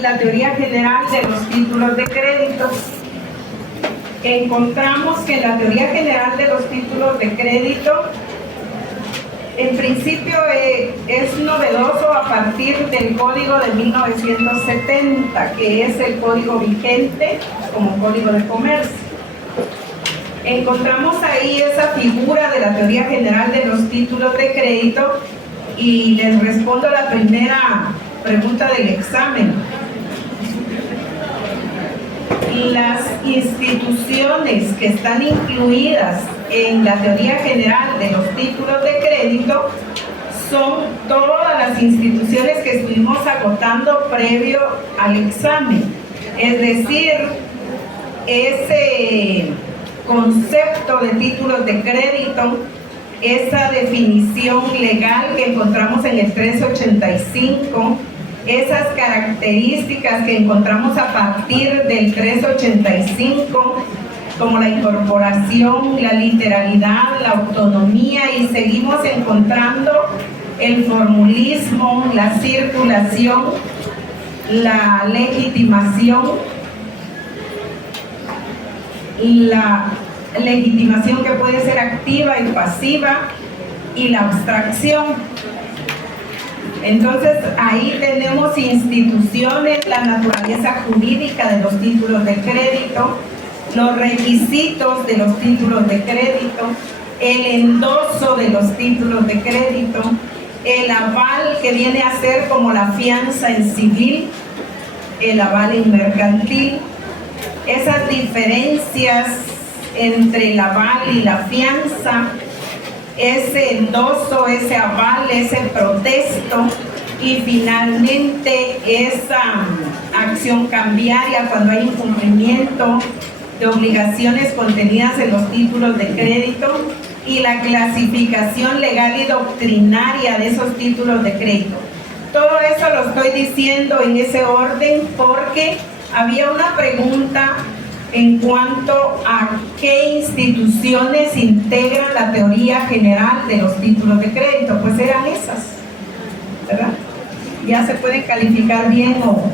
la teoría general de los títulos de crédito. Encontramos que la teoría general de los títulos de crédito, en principio, es novedoso a partir del Código de 1970, que es el código vigente como Código de Comercio. Encontramos ahí esa figura de la teoría general de los títulos de crédito y les respondo a la primera pregunta del examen. Las instituciones que están incluidas en la teoría general de los títulos de crédito son todas las instituciones que estuvimos agotando previo al examen. Es decir, ese concepto de títulos de crédito, esa definición legal que encontramos en el 385, esas características que encontramos a partir del 385, como la incorporación, la literalidad, la autonomía, y seguimos encontrando el formulismo, la circulación, la legitimación, la legitimación que puede ser activa y pasiva, y la abstracción. Entonces ahí tenemos instituciones, la naturaleza jurídica de los títulos de crédito, los requisitos de los títulos de crédito, el endoso de los títulos de crédito, el aval, que viene a ser como la fianza en civil, el aval en mercantil, esas diferencias entre el aval y la fianza, ese endoso, ese aval, ese protesto, y finalmente esa acción cambiaria cuando hay incumplimiento de obligaciones contenidas en los títulos de crédito, y la clasificación legal y doctrinaria de esos títulos de crédito. Todo eso lo estoy diciendo en ese orden porque había una pregunta en cuanto a qué instituciones integran la teoría general de los títulos de crédito. Pues eran esas, ¿verdad? Ya se pueden calificar bien o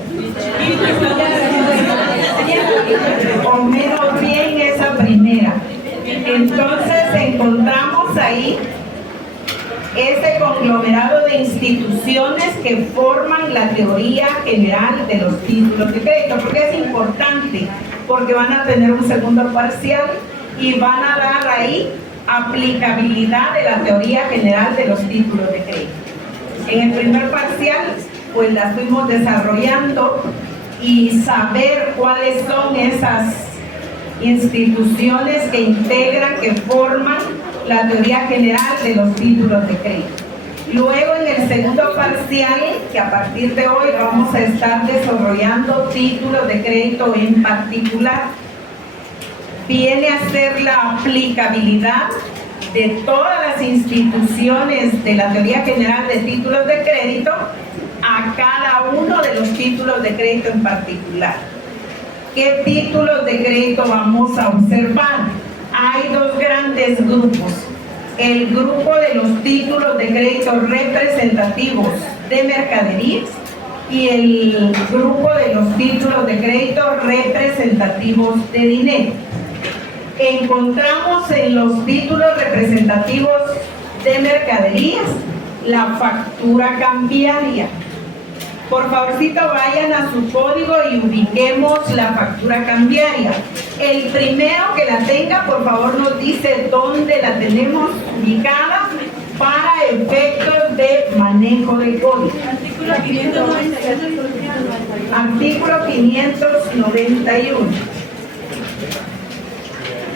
menos bien esa primera. Entonces encontramos ahí ese conglomerado de instituciones que forman la teoría general de los títulos de crédito. ¿Por qué es importante? Porque van a tener un segundo parcial y van a dar ahí aplicabilidad de la teoría general de los títulos de crédito. En el primer parcial, pues la fuimos desarrollando, y saber cuáles son esas instituciones que integran, que forman la teoría general de los títulos de crédito. Luego, en el segundo parcial, que a partir de hoy vamos a estar desarrollando títulos de crédito en particular, viene a ser la aplicabilidad de todas las instituciones de la teoría general de títulos de crédito a cada uno de los títulos de crédito en particular. ¿Qué títulos de crédito vamos a observar? Hay dos grandes grupos. El grupo de los títulos de crédito representativos de mercaderías y el grupo de los títulos de crédito representativos de dinero. Encontramos en los títulos representativos de mercaderías la factura cambiaria. Por favorcito, vayan a su código y ubiquemos la factura cambiaria. El primero que la tenga, por favor, nos dice dónde la tenemos ubicada para efectos de manejo de código. Artículo 591. Artículo 591.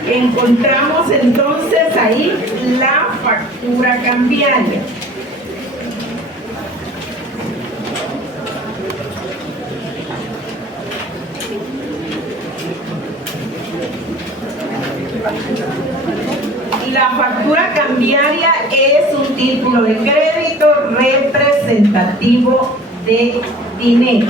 Encontramos entonces ahí la factura cambiaria. La factura cambiaria es un título de crédito representativo de dinero.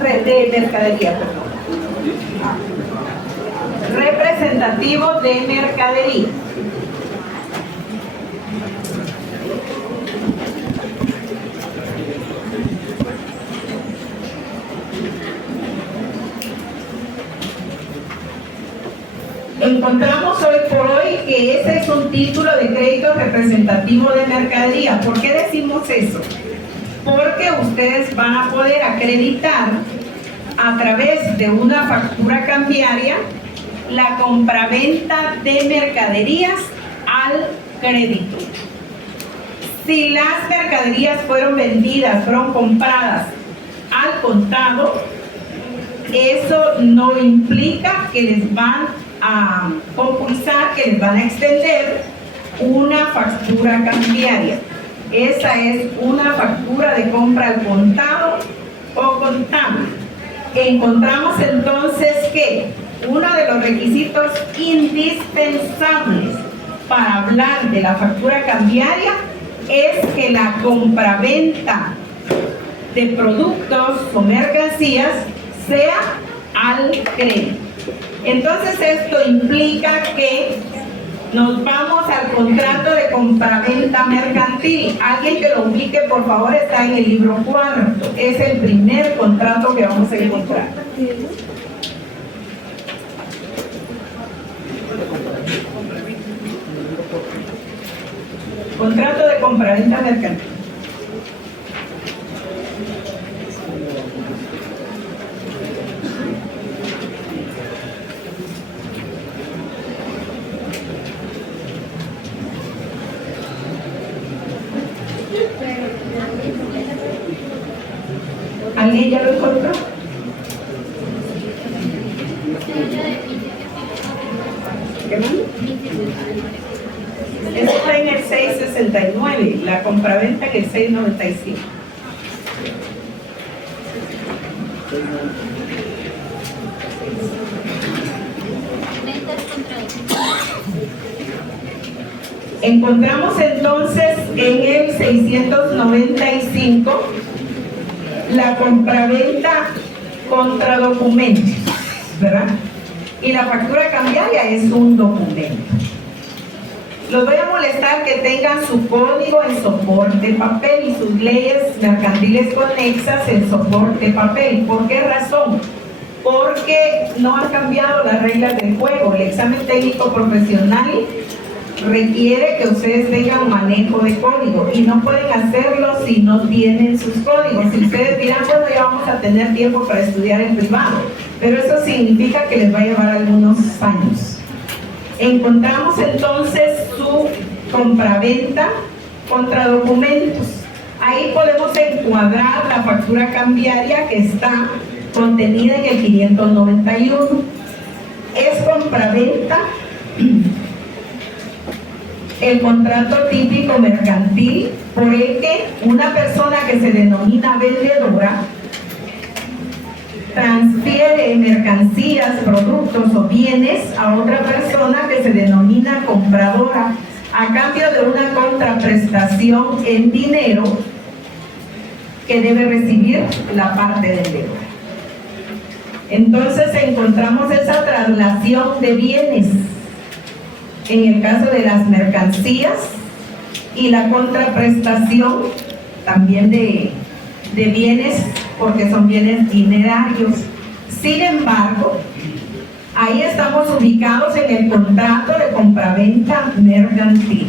De mercadería, perdón. Representativo de mercadería. encontramos hoy por hoy que ese es un título de crédito representativo de mercadería. ¿Por qué decimos eso? Porque ustedes van a poder acreditar a través de una factura cambiaria la compraventa de mercaderías al crédito. Si las mercaderías fueron vendidas, fueron compradas al contado, eso no implica que les van a compulsar, que les van a extender una factura cambiaria. Esa es una factura de compra al contado o contable. Encontramos entonces que uno de los requisitos indispensables para hablar de la factura cambiaria es que la compraventa de productos o mercancías sea al crédito. Entonces esto implica que nos vamos al contrato de compraventa mercantil. Alguien que lo ubique, por favor, está en el libro 4. Es el primer contrato que vamos a encontrar. Contrato de compraventa mercantil. ¿Alguien ya lo encontró? ¿Qué más? Eso está en el 669, la compraventa en el 695. Encontramos entonces en el 695 la compraventa contra documentos, ¿verdad? Y la factura cambiaria es un documento. Los voy a molestar que tengan su código en soporte papel y sus leyes mercantiles conexas en soporte papel. ¿Por qué razón? Porque no han cambiado las reglas del juego. El examen técnico profesional requiere que ustedes tengan manejo de código y no pueden hacerlo si no tienen sus códigos. Si ustedes dirán, bueno, ya vamos a tener tiempo para estudiar en privado, pero eso significa que les va a llevar algunos años. Encontramos entonces su compraventa contra documentos. Ahí podemos encuadrar la factura cambiaria que está contenida en el 591. Es compraventa el contrato típico mercantil por el que una persona que se denomina vendedora transfiere mercancías, productos o bienes a otra persona que se denomina compradora a cambio de una contraprestación en dinero que debe recibir la parte vendedora. Entonces encontramos esa traslación de bienes en el caso de las mercancías y la contraprestación también de bienes, porque son bienes dinerarios. Sin embargo, ahí estamos ubicados en el contrato de compraventa mercantil.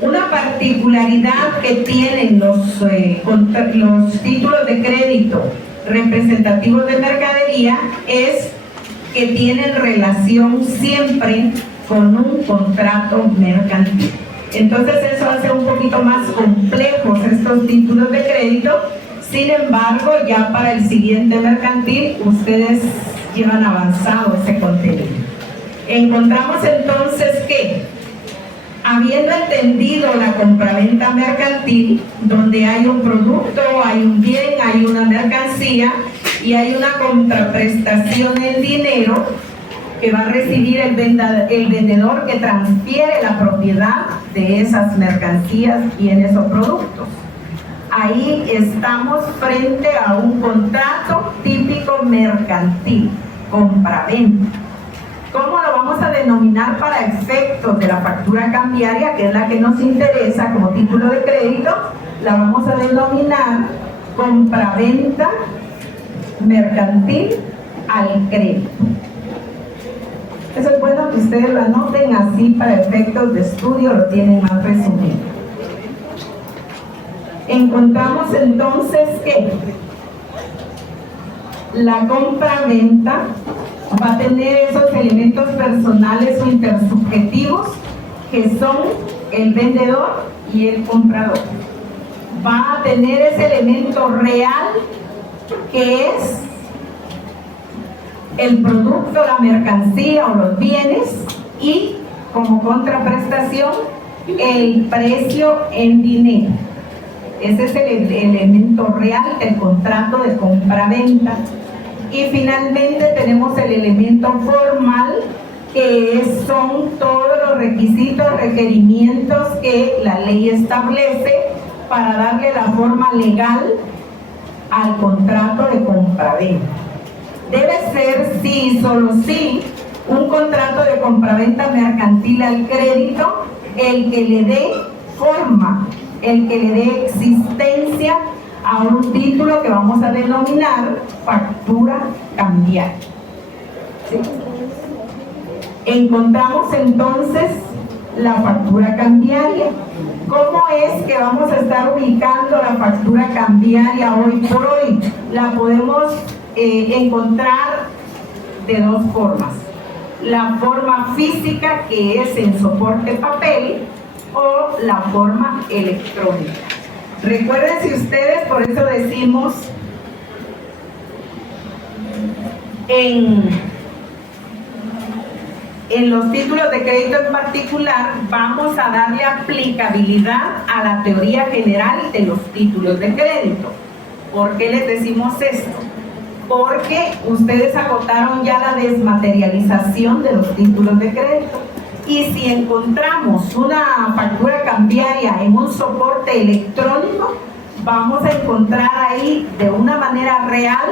Una particularidad que tienen los títulos de crédito representativos de mercadería es que tienen relación siempre con un contrato mercantil. Entonces eso hace un poquito más complejos estos títulos de crédito. Sin embargo, ya para el siguiente mercantil ustedes llevan avanzado ese contenido. Encontramos entonces que, habiendo entendido la compraventa mercantil, donde hay un producto, hay un bien, hay una mercancía y hay una contraprestación en dinero que va a recibir el vendedor que transfiere la propiedad de esas mercancías, bienes o productos. Ahí estamos frente a un contrato típico mercantil, compraventa. ¿Cómo lo vamos a denominar para efectos de la factura cambiaria, que es la que nos interesa como título de crédito? La vamos a denominar compraventa mercantil al crédito. Eso es bueno que ustedes lo anoten, así para efectos de estudio lo tienen más resumido. Encontramos entonces que la compra-venta va a tener esos elementos personales o intersubjetivos que son el vendedor y el comprador. Va a tener ese elemento real que es el producto, la mercancía o los bienes, y como contraprestación el precio en dinero. Ese es el elemento real del contrato de compra-venta. Y finalmente tenemos el elemento formal, que son todos los requisitos, requerimientos que la ley establece para darle la forma legal al contrato de compra-venta. Debe ser sí y solo sí un contrato de compraventa mercantil al crédito el que le dé forma, el que le dé existencia a un título que vamos a denominar factura cambiaria. ¿Sí? Encontramos entonces la factura cambiaria. ¿Cómo es que vamos a estar ubicando la factura cambiaria hoy por hoy? La podemos encontrar de dos formas: la forma física, que es en soporte papel, o la forma electrónica. Recuerden, si ustedes, por eso decimos en los títulos de crédito en particular, vamos a darle aplicabilidad a la teoría general de los títulos de crédito. ¿Por qué les decimos esto? Porque ustedes agotaron ya la desmaterialización de los títulos de crédito. Y si encontramos una factura cambiaria en un soporte electrónico, vamos a encontrar ahí de una manera real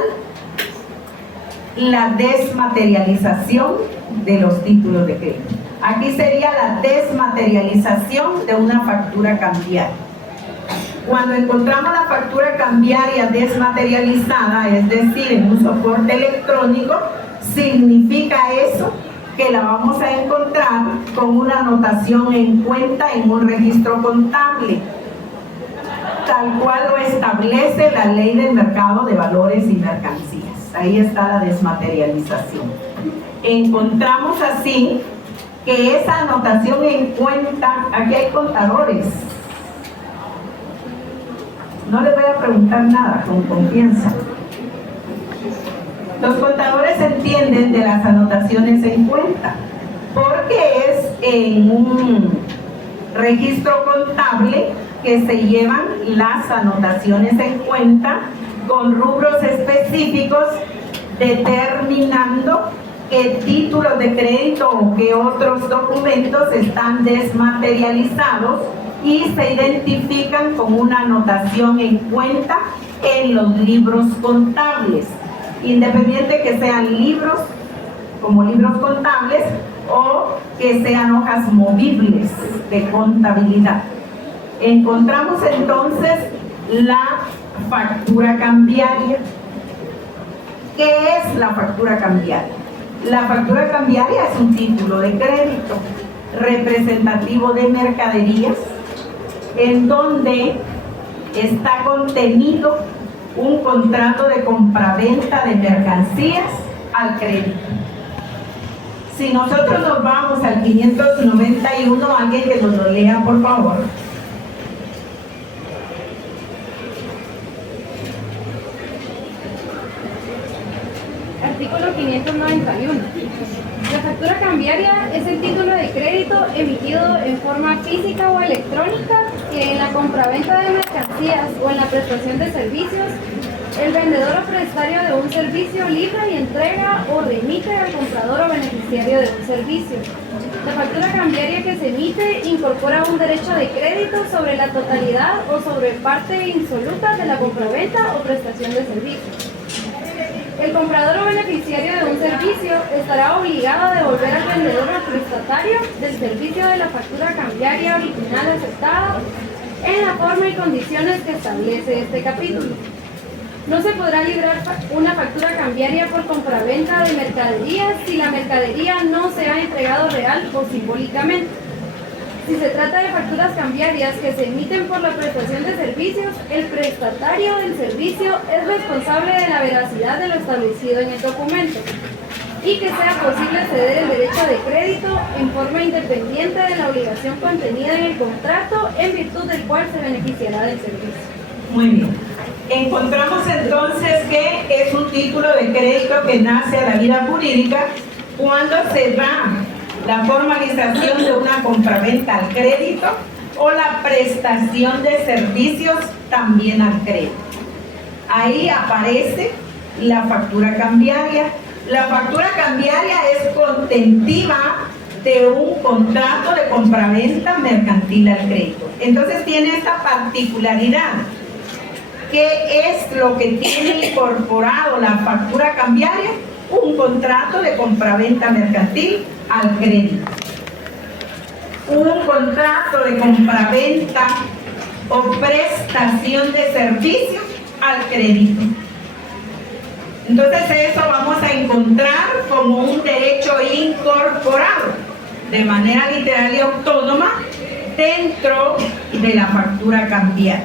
la desmaterialización de los títulos de crédito. Aquí sería la desmaterialización de una factura cambiaria. Cuando encontramos la factura cambiaria desmaterializada, es decir, en un soporte electrónico, significa eso que la vamos a encontrar con una anotación en cuenta en un registro contable, tal cual lo establece la Ley del Mercado de Valores y Mercancías. Ahí está la desmaterialización. Encontramos así que esa anotación en cuenta, aquí hay contadores. No les voy a preguntar nada, con confianza. Los contadores entienden de las anotaciones en cuenta, porque es en un registro contable que se llevan las anotaciones en cuenta con rubros específicos, determinando qué títulos de crédito o qué otros documentos están desmaterializados y se identifican con una anotación en cuenta en los libros contables, independiente que sean libros como libros contables o que sean hojas movibles de contabilidad. Encontramos entonces la factura cambiaria. ¿Qué es la factura cambiaria? La factura cambiaria es un título de crédito representativo de mercaderías en donde está contenido un contrato de compraventa de mercancías al crédito. Si nosotros nos vamos al 591, alguien que nos lo lea, por favor. Artículo 591. La factura cambiaria es el título de crédito emitido en forma física o electrónica que en la compraventa de mercancías o en la prestación de servicios, el vendedor o prestatario de un servicio libra y entrega o remite al comprador o beneficiario de un servicio. La factura cambiaria que se emite incorpora un derecho de crédito sobre la totalidad o sobre parte insoluta de la compraventa o prestación de servicios. El comprador o beneficiario de un servicio estará obligado a devolver al vendedor o prestatario del servicio de la factura cambiaria original aceptada en la forma y condiciones que establece este capítulo. No se podrá librar una factura cambiaria por compraventa de mercaderías si la mercadería no se ha entregado real o simbólicamente. Si se trata de facturas cambiarias que se emiten por la prestación de servicios, el prestatario del servicio es responsable de la veracidad de lo establecido en el documento y que sea posible ceder el derecho de crédito en forma independiente de la obligación contenida en el contrato en virtud del cual se beneficiará del servicio. Muy bien. Encontramos entonces que es un título de crédito que nace a la vida jurídica cuando se da la formalización de una compraventa al crédito o la prestación de servicios también al crédito. Ahí aparece la factura cambiaria. La factura cambiaria es contentiva de un contrato de compraventa mercantil al crédito. Entonces tiene esta particularidad. ¿Qué es lo que tiene incorporado la factura cambiaria? Un contrato de compraventa mercantil al crédito. Un contrato de compraventa o prestación de servicios al crédito. Entonces eso vamos a encontrar como un derecho incorporado de manera literal y autónoma dentro de la factura cambiaria.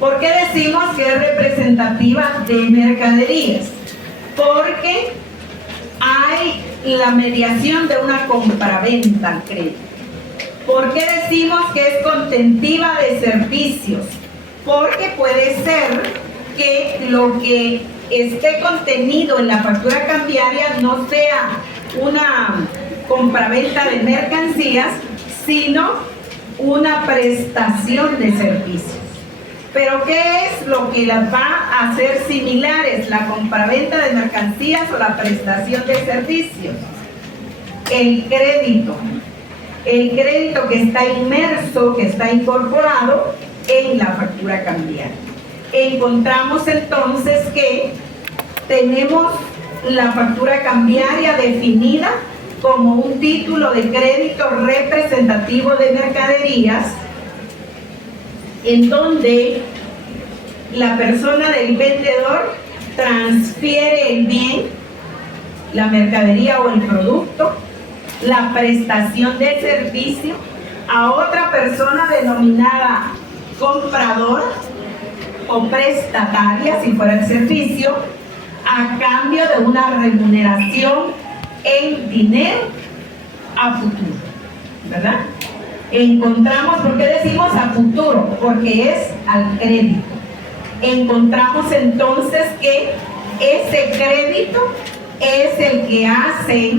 ¿Por qué decimos que es representativa de mercaderías? Porque hay la mediación de una compraventa al crédito. ¿Por qué decimos que es contentiva de servicios? Porque puede ser que lo que esté contenido en la factura cambiaria no sea una compraventa de mercancías, sino una prestación de servicios. Pero ¿qué es lo que las va a hacer similares? ¿La compraventa de mercancías o la prestación de servicios? El crédito. El crédito que está inmerso, que está incorporado en la factura cambiaria. Encontramos entonces que tenemos la factura cambiaria definida como un título de crédito representativo de mercaderías, en donde la persona del vendedor transfiere el bien, la mercadería o el producto, la prestación de servicio a otra persona denominada compradora o prestataria, si fuera el servicio, a cambio de una remuneración en dinero a futuro, ¿verdad? Encontramos, ¿por qué decimos a futuro? Porque es al crédito. Encontramos entonces que ese crédito es el que hace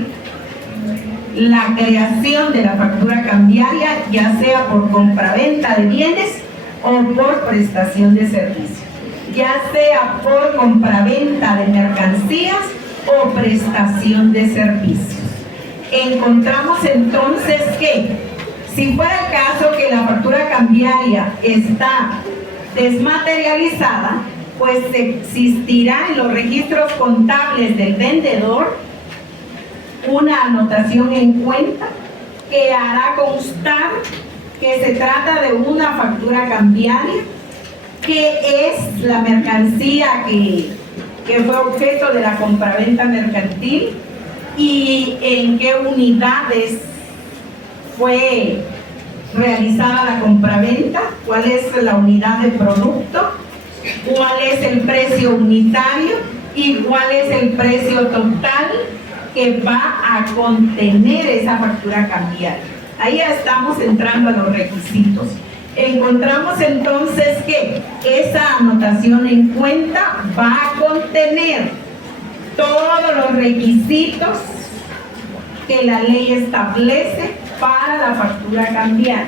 la creación de la factura cambiaria, ya sea por compraventa de bienes o por prestación de servicios, ya sea por compraventa de mercancías o prestación de servicios. Encontramos entonces que si fuera el caso que la factura cambiaria está desmaterializada, pues existirá en los registros contables del vendedor una anotación en cuenta que hará constar que se trata de una factura cambiaria, que es la mercancía que fue objeto de la compraventa mercantil y en qué unidades fue realizada la compraventa, cuál es la unidad de producto, cuál es el precio unitario y cuál es el precio total que va a contener esa factura cambiaria. Ahí ya estamos entrando a los requisitos. Encontramos entonces que esa anotación en cuenta va a contener todos los requisitos que la ley establece para la factura cambiaria.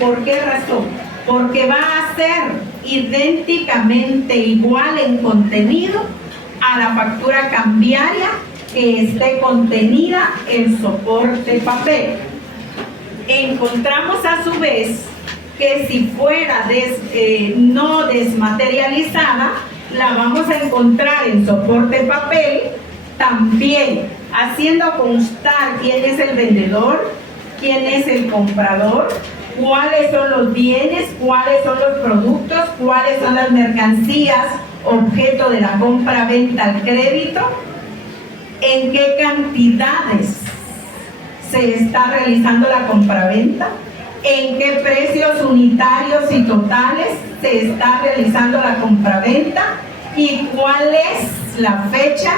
¿Por qué razón? Porque va a ser idénticamente igual en contenido a la factura cambiaria que esté contenida en soporte papel. Encontramos a su vez que si fuera no desmaterializada, la vamos a encontrar en soporte papel también, haciendo constar quién es el vendedor, quién es el comprador, cuáles son los bienes, cuáles son los productos, cuáles son las mercancías objeto de la compra-venta al crédito, en qué cantidades se está realizando la compraventa, en qué precios unitarios y totales se está realizando la compraventa y cuál es la fecha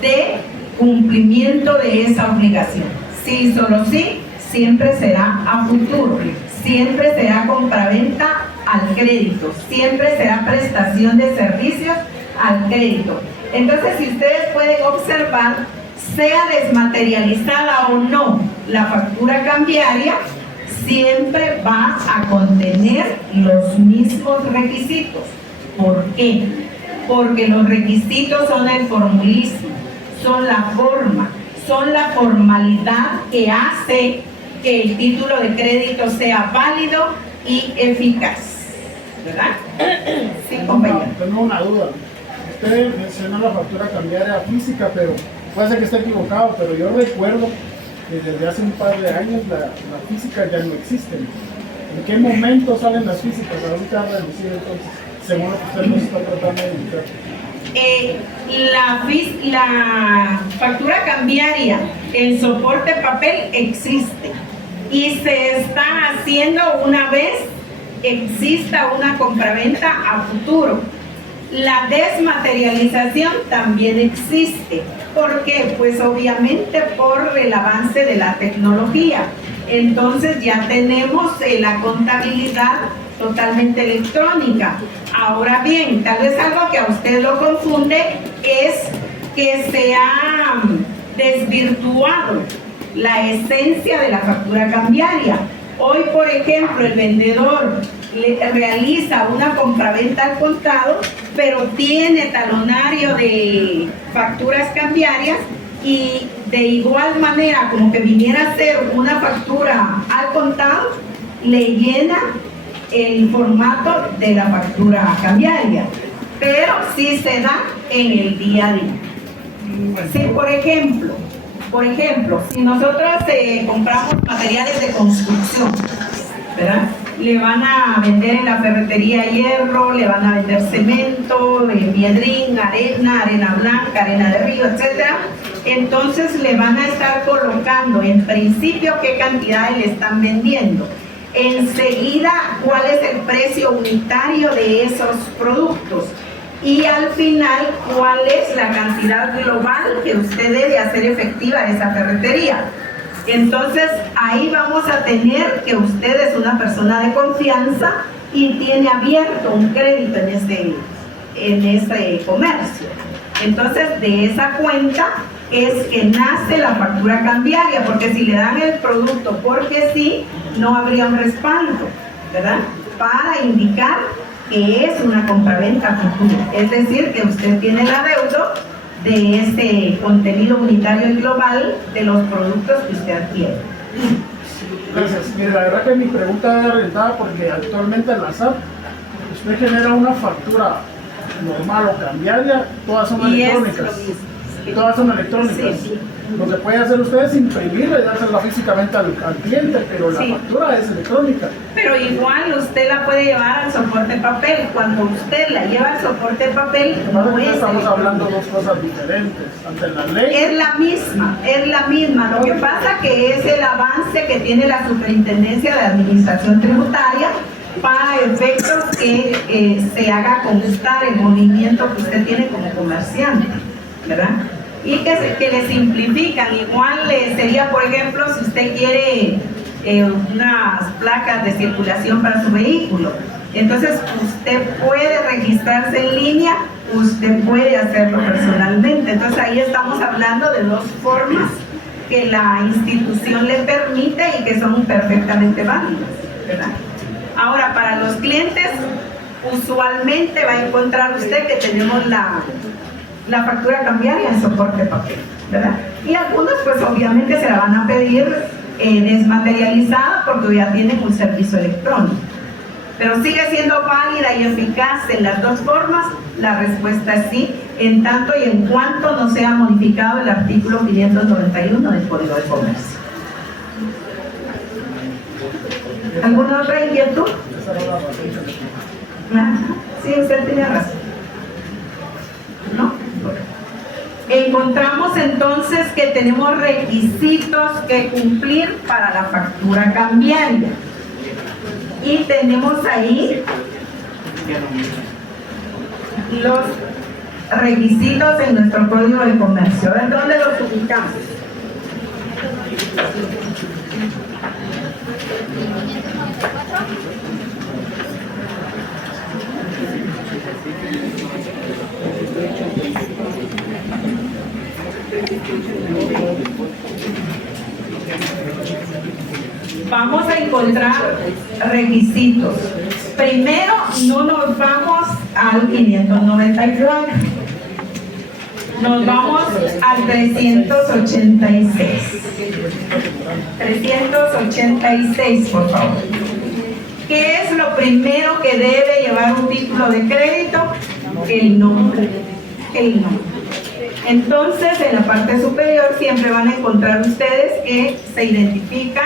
de cumplimiento de esa obligación. Sí, solo sí, siempre será a futuro, siempre será compraventa al crédito, siempre será prestación de servicios al crédito. Entonces, si ustedes pueden observar, sea desmaterializada o no la factura cambiaria, siempre va a contener los mismos requisitos. ¿Por qué? Porque los requisitos son el formulismo, son la forma, son la formalidad que hace que el título de crédito sea válido y eficaz. ¿Verdad? Sí, compañero. Tengo una duda. Usted menciona la factura cambiaria física, pero puede ser que esté equivocado, pero yo recuerdo que desde hace un par de años la física ya no existe. ¿En qué momento salen las físicas? Ahorita reducir entonces, según lo que usted nos está tratando de indicar. La factura cambiaria en soporte papel existe y se está haciendo una vez exista una compraventa a futuro. La desmaterialización también existe. ¿Por qué? Pues obviamente por el avance de la tecnología. Entonces ya tenemos la contabilidad totalmente electrónica. Ahora bien, tal vez algo que a usted lo confunde es que se ha desvirtuado la esencia de la factura cambiaria. Hoy, por ejemplo, el vendedor realiza una compraventa al contado, pero tiene talonario de facturas cambiarias y de igual manera, como que viniera a ser una factura al contado, le llena el formato de la factura cambiaria, pero sí se da en el día a día. Si por ejemplo, si nosotros compramos materiales de construcción, ¿verdad? Le van a vender en la ferretería hierro, le van a vender cemento, piedrín, arena blanca, arena de río, etcétera. Entonces le van a estar colocando en principio qué cantidad le están vendiendo. Enseguida, cuál es el precio unitario de esos productos. Y al final, cuál es la cantidad global que usted debe hacer efectiva de esa ferretería. Entonces, ahí vamos a tener que usted es una persona de confianza y tiene abierto un crédito en ese comercio. Entonces, de esa cuenta es que nace la factura cambiaria, porque si le dan el producto porque sí, no habría un respaldo, ¿verdad? Para indicar que es una compraventa futura. Es decir, que usted tiene el adeudo de ese contenido unitario y global de los productos que usted adquiere. Gracias. Mire, la verdad que mi pregunta es orientada porque actualmente en la SAP usted genera una factura normal o cambiaria, todas son electrónicas. Todas son electrónicas. Sí. Lo que puede hacer usted es imprimirla y dársela físicamente al cliente, pero la factura es electrónica. Pero igual usted la puede llevar al soporte papel. Cuando usted la lleva al soporte papel, no es estamos hablando de dos cosas diferentes. Ante la ley es la misma. Lo que pasa que es el avance que tiene la Superintendencia de Administración Tributaria para efectos que se haga constar el movimiento que usted tiene como comerciante, ¿verdad? Y que le simplifican. Igual sería, por ejemplo, si usted quiere unas placas de circulación para su vehículo, entonces usted puede registrarse en línea, usted puede hacerlo personalmente. Entonces ahí estamos hablando de dos formas que la institución le permite y que son perfectamente válidas, ¿verdad? Ahora, para los clientes, usualmente va a encontrar usted que tenemos la factura cambiaria en soporte papel, ¿verdad? Y algunos pues obviamente se la van a pedir desmaterializada porque ya tienen un servicio electrónico. Pero sigue siendo válida y eficaz en las dos formas. La respuesta es sí, en tanto y en cuanto no sea modificado el artículo 591 del Código de Comercio. ¿Alguna otra inquietud? Sí, usted tiene razón. Encontramos entonces que tenemos requisitos que cumplir para la factura cambiaria. Y tenemos ahí los requisitos en nuestro código de comercio. ¿En dónde los ubicamos? Vamos a encontrar requisitos. Primero, no nos vamos al 594, nos vamos al 386. 386, por favor. ¿Qué es lo primero que debe llevar un título de crédito? El nombre. El nombre. Entonces, en la parte superior siempre van a encontrar ustedes que se identifica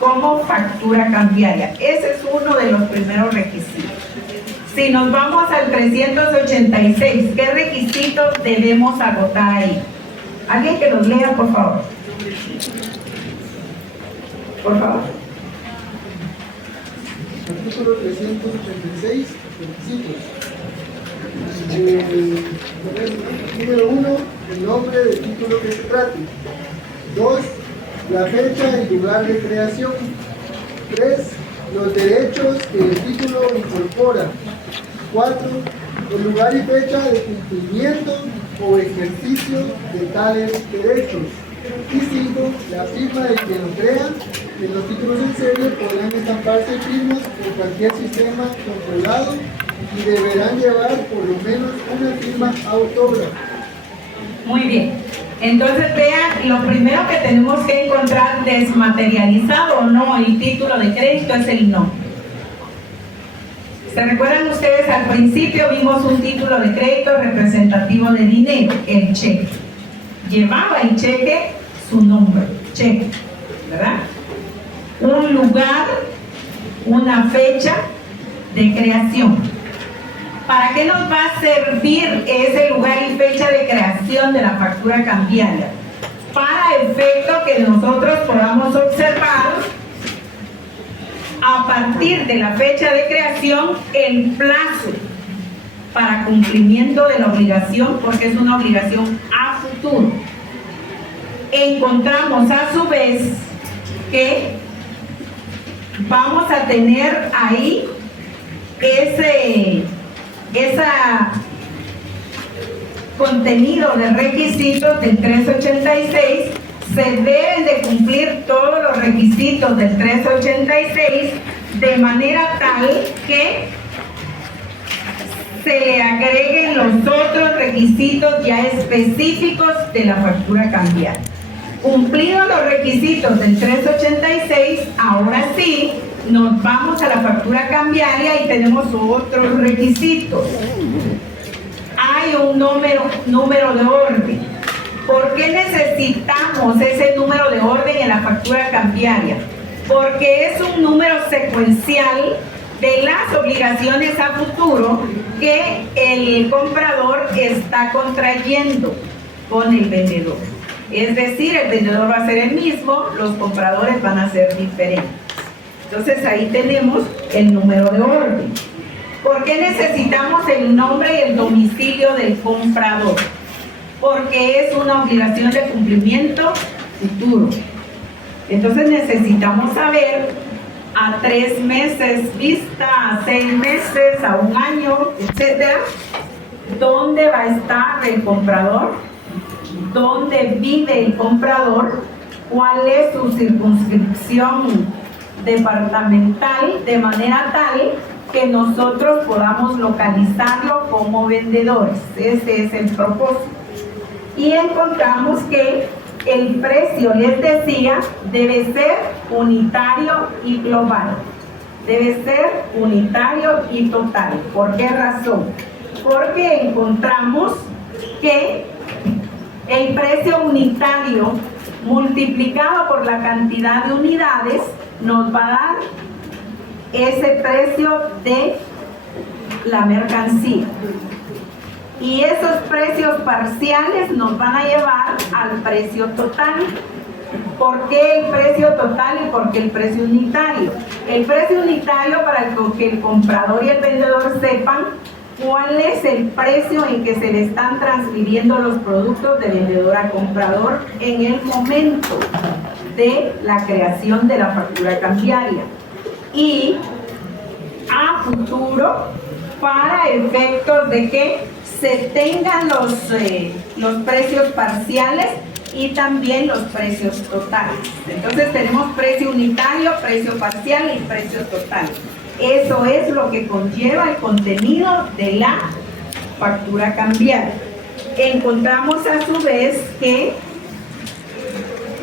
como factura cambiaria. Ese es uno de los primeros requisitos. Si nos vamos al 386, ¿qué requisitos debemos agotar ahí? ¿Alguien que los lea, por favor? Por favor. Artículo 386, requisitos. Número 1, el nombre del título que se trate. 2, la fecha y lugar de creación. 3, los derechos que el título incorpora. 4, el lugar y fecha de cumplimiento o ejercicio de tales derechos. Y 5, la firma de quien lo crea. En los títulos en serie podrán estamparse firmas por cualquier sistema controlado y deberán llevar por lo menos una firma autógrafa. Muy bien. Entonces vean, lo primero que tenemos que encontrar desmaterializado o no el título de crédito es el nombre. ¿Se recuerdan ustedes? Al principio vimos un título de crédito representativo de dinero, el cheque. Llevaba el cheque su nombre, cheque, ¿verdad? Un lugar, una fecha de creación. ¿Para qué nos va a servir ese lugar y fecha de creación de la factura cambiaria? Para efecto que nosotros podamos observar a partir de la fecha de creación el plazo para cumplimiento de la obligación, porque es una obligación a futuro. Encontramos a su vez que vamos a tener ahí ese contenido de requisitos del 386. Se deben de cumplir todos los requisitos del 386 de manera tal que se le agreguen los otros requisitos ya específicos de la factura cambiaria. Cumplidos los requisitos del 386, ahora sí nos vamos a la factura cambiaria y tenemos otros requisitos. Hay un número de orden. ¿Por qué necesitamos ese número de orden en la factura cambiaria? Porque es un número secuencial de las obligaciones a futuro que el comprador está contrayendo con el vendedor. Es decir, el vendedor va a ser el mismo, los compradores van a ser diferentes. Entonces ahí tenemos el número de orden. ¿Por qué necesitamos el nombre y el domicilio del comprador? Porque es una obligación de cumplimiento futuro. Entonces necesitamos saber a 3 meses vista, a 6 meses, a 1 año, etcétera, dónde va a estar el comprador, dónde vive el comprador, cuál es su circunscripción departamental, de manera tal que nosotros podamos localizarlo como vendedores. Ese es el propósito. Y encontramos que el precio, les decía, debe ser unitario y global. Debe ser unitario y total. ¿Por qué razón? Porque encontramos que el precio unitario multiplicado por la cantidad de unidades nos va a dar ese precio de la mercancía. Y esos precios parciales nos van a llevar al precio total. ¿Por qué el precio total y por qué el precio unitario? El precio unitario para que el comprador y el vendedor sepan cuál es el precio en que se le están transfiriendo los productos de vendedor a comprador en el momento de la creación de la factura cambiaria. Y a futuro, para efectos de que se tengan los precios parciales y también los precios totales. Entonces tenemos precio unitario, precio parcial y precio total. Eso es lo que conlleva el contenido de la factura cambiaria. Encontramos a su vez que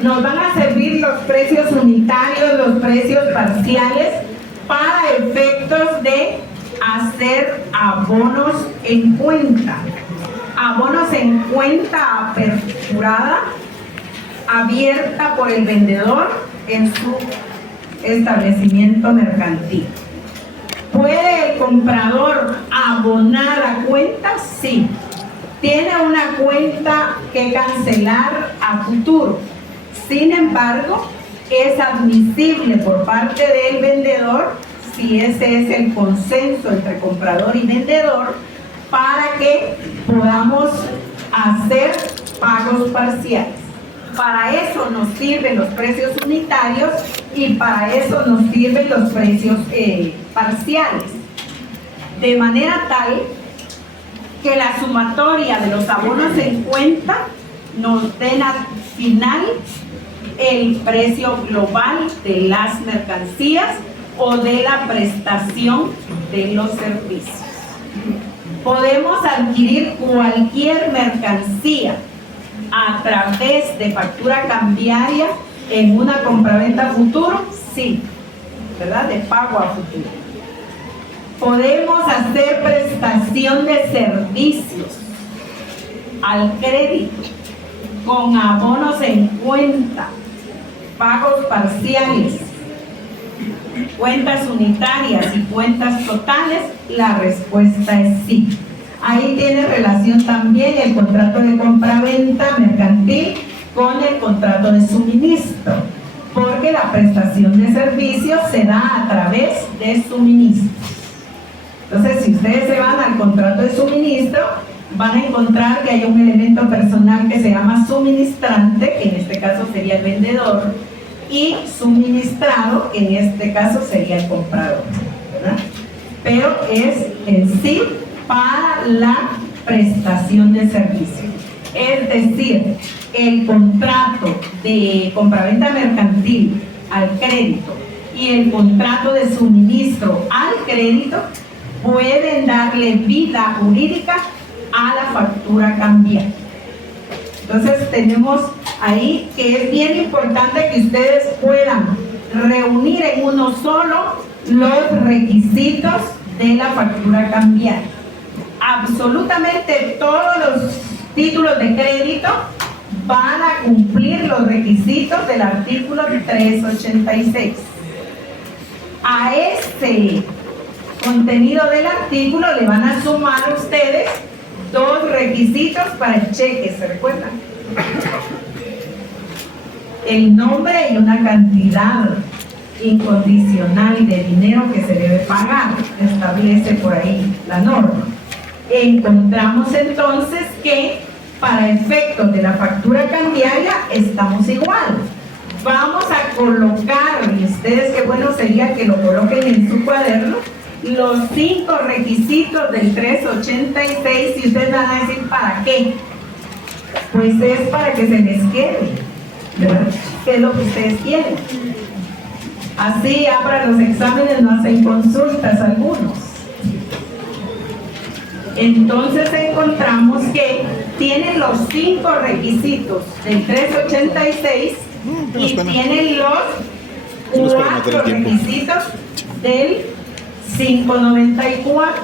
nos van a servir los precios unitarios, los precios parciales para efectos de hacer abonos en cuenta. Abonos en cuenta aperturada, abierta por el vendedor en su establecimiento mercantil. ¿Puede el comprador abonar a cuenta? Sí. Tiene una cuenta que cancelar a futuro. Sin embargo, es admisible por parte del vendedor, si ese es el consenso entre comprador y vendedor, para que podamos hacer pagos parciales. Para eso nos sirven los precios unitarios y para eso nos sirven los precios parciales. De manera tal que la sumatoria de los abonos en cuenta nos den al final el precio global de las mercancías o de la prestación de los servicios. Podemos adquirir cualquier mercancía a través de factura cambiaria en una compraventa futuro, sí, ¿verdad? De pago a futuro. Podemos hacer prestación de servicios al crédito con abonos en cuenta, pagos parciales, cuentas unitarias y cuentas totales. La respuesta es sí. Ahí tiene relación también el contrato de compraventa mercantil con el contrato de suministro, porque la prestación de servicios se da a través de suministro. Entonces, si ustedes se van al contrato de suministro, van a encontrar que hay un elemento personal que se llama suministrante, que en este caso sería el vendedor, y suministrado, que en este caso sería el comprador, ¿verdad? Pero es en sí para la prestación de servicios. Es decir, el contrato de compraventa mercantil al crédito y el contrato de suministro al crédito pueden darle vida jurídica a la factura cambiaria. Entonces tenemos ahí que es bien importante que ustedes puedan reunir en uno solo los requisitos de la factura cambiaria. Absolutamente todos los títulos de crédito van a cumplir los requisitos del artículo 386. A este contenido del artículo le van a sumar a ustedes dos requisitos para el cheque, ¿se recuerdan? El nombre y una cantidad incondicional de dinero que se debe pagar, establece por ahí la norma. Encontramos entonces que para efectos de la factura cambiaria estamos igual. Vamos a colocar, y ustedes qué bueno sería que lo coloquen en su cuaderno, los 5 requisitos del 386, y ustedes van a decir ¿para qué? Pues es para que se les quede, ¿verdad? ¿Qué es lo que ustedes quieren? Así ya para los exámenes no hacen consultas algunos. Entonces encontramos que tienen los 5 requisitos del 386 y tienen los 4 requisitos del 594.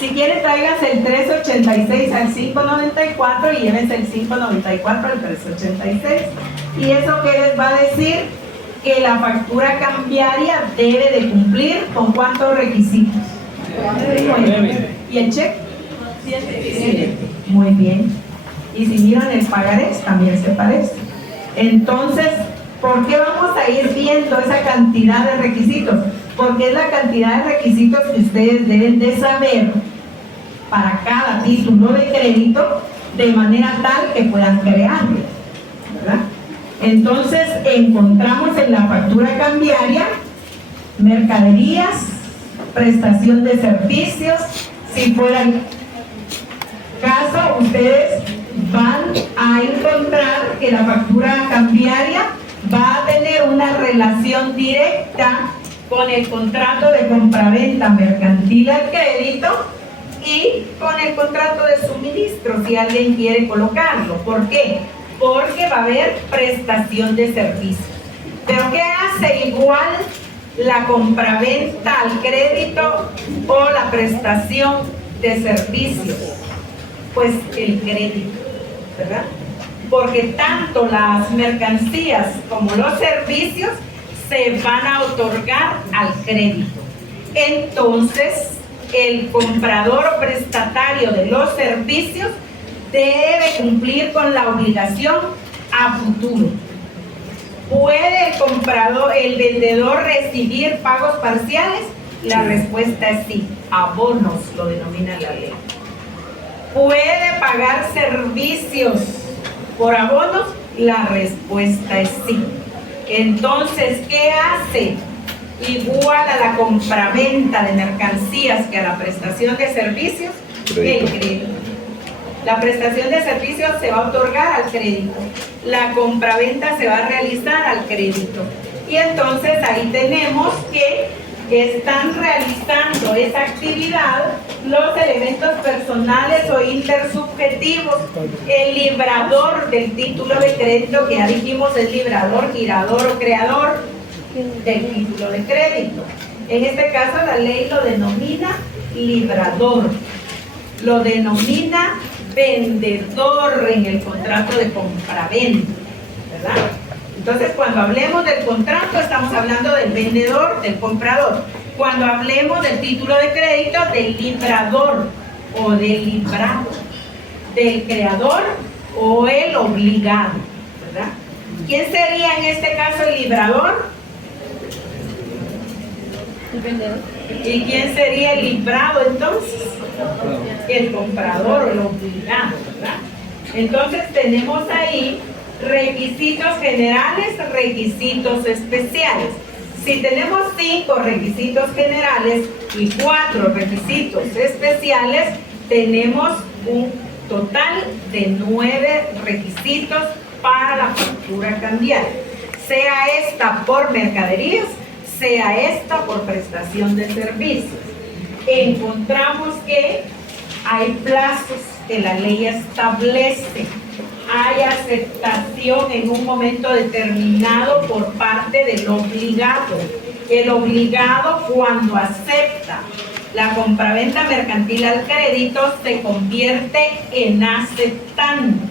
Si quieren, traigas el 386 al 594 y llévense el 594 al 386. ¿Y eso qué les va a decir? Que la factura cambiaria debe de cumplir con ¿cuántos requisitos? ¿Y el cheque? 7. Muy bien. Y si miran el pagarés, también se parece. Entonces, ¿por qué vamos a ir viendo esa cantidad de requisitos? Porque es la cantidad de requisitos que ustedes deben de saber para cada título de crédito, de manera tal que puedan crearlo, ¿verdad? Entonces, encontramos en la factura cambiaria mercaderías, prestación de servicios. Si fuera el caso, ustedes van a encontrar que la factura cambiaria va a tener una relación directa con el contrato de compraventa mercantil al crédito y con el contrato de suministro, si alguien quiere colocarlo. ¿Por qué? Porque va a haber prestación de servicios. ¿Pero qué hace igual la compraventa al crédito o la prestación de servicios? Pues el crédito, ¿verdad? Porque tanto las mercancías como los servicios se van a otorgar al crédito. Entonces, el comprador o prestatario de los servicios debe cumplir con la obligación a futuro. ¿Puede el vendedor recibir pagos parciales? La respuesta es sí. Abonos lo denomina la ley. ¿Puede pagar servicios por abonos? La respuesta es sí. Entonces, ¿qué hace? Igual a la compraventa de mercancías que a la prestación de servicios, el crédito. La prestación de servicios se va a otorgar al crédito. La compraventa se va a realizar al crédito. Y entonces ahí tenemos que están realizando esa actividad los elementos personales o intersubjetivos. El librador del título de crédito, que ya dijimos, es librador, girador o creador del título de crédito. En este caso la ley lo denomina librador, lo denomina vendedor en el contrato de compraventa, ¿verdad? Entonces, cuando hablemos del contrato, estamos hablando del vendedor, del comprador. Cuando hablemos del título de crédito, del librador o del librado, del creador o el obligado, ¿verdad? ¿Quién sería en este caso el librador? El vendedor. ¿Y quién sería el librado entonces? El comprador o el obligado, ¿verdad? Entonces tenemos ahí requisitos generales, requisitos especiales. Si tenemos 5 requisitos generales y 4 requisitos especiales, tenemos un total de 9 requisitos para la factura cambiaria, sea esta por mercaderías, sea esta por prestación de servicios. Encontramos que hay plazos que la ley establece. Hay aceptación en un momento determinado por parte del obligado. El obligado, cuando acepta la compraventa mercantil al crédito, se convierte en aceptante.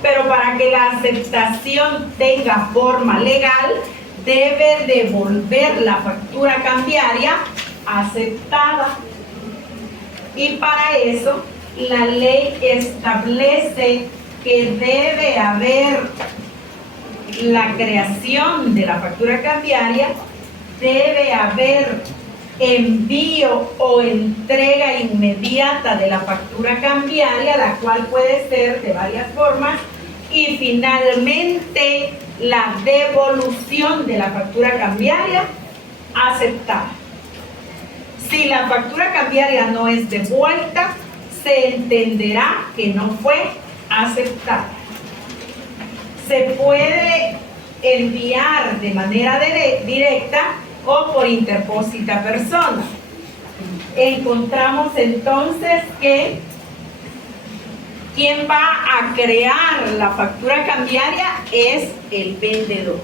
Pero para que la aceptación tenga forma legal, debe devolver la factura cambiaria aceptada. Y para eso, la ley establece que debe haber la creación de la factura cambiaria, debe haber envío o entrega inmediata de la factura cambiaria, la cual puede ser de varias formas, y finalmente la devolución de la factura cambiaria aceptada. Si la factura cambiaria no es devuelta, se entenderá que no fue aceptada. Se puede enviar de manera directa o por interpósita persona. Encontramos entonces que quien va a crear la factura cambiaria es el vendedor.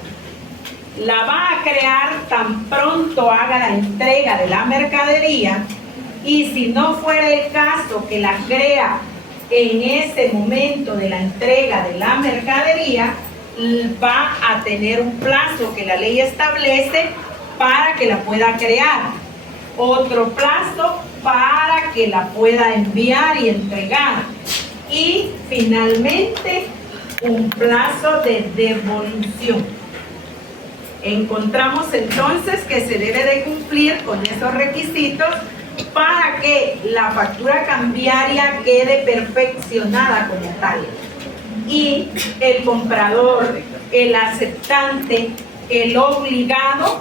La va a crear tan pronto haga la entrega de la mercadería, y si no fuera el caso que la crea en ese momento de la entrega de la mercadería, va a tener un plazo que la ley establece para que la pueda crear. Otro plazo para que la pueda enviar y entregar. Y finalmente, un plazo de devolución. Encontramos entonces que se debe de cumplir con esos requisitos para que la factura cambiaria quede perfeccionada como tal. Y el comprador, el aceptante, el obligado,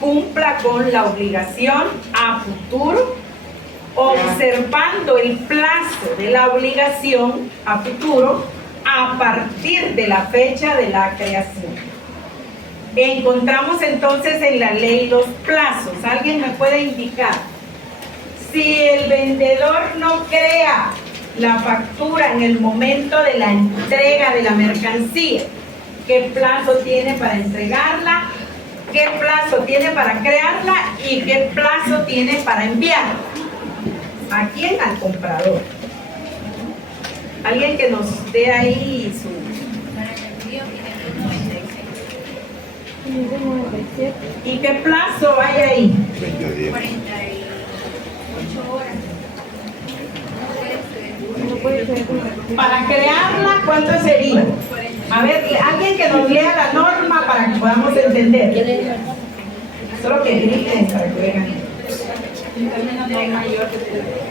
cumpla con la obligación a futuro, observando el plazo de la obligación a futuro a partir de la fecha de la creación. Encontramos entonces en la ley los plazos. ¿Alguien me puede indicar? Si el vendedor no crea la factura en el momento de la entrega de la mercancía, ¿qué plazo tiene para entregarla? ¿Qué plazo tiene para crearla? ¿Y qué plazo tiene para enviarla? ¿A quién? Al comprador. Alguien que nos dé ahí su... Para el envío 597. ¿Y qué plazo hay ahí? 20 días. 48 horas. No puede ser. Para crearla, ¿cuánto sería? A ver, alguien que nos lea la norma para que podamos entender. Solo que griten para que vean. Un término no mayor que 3 días.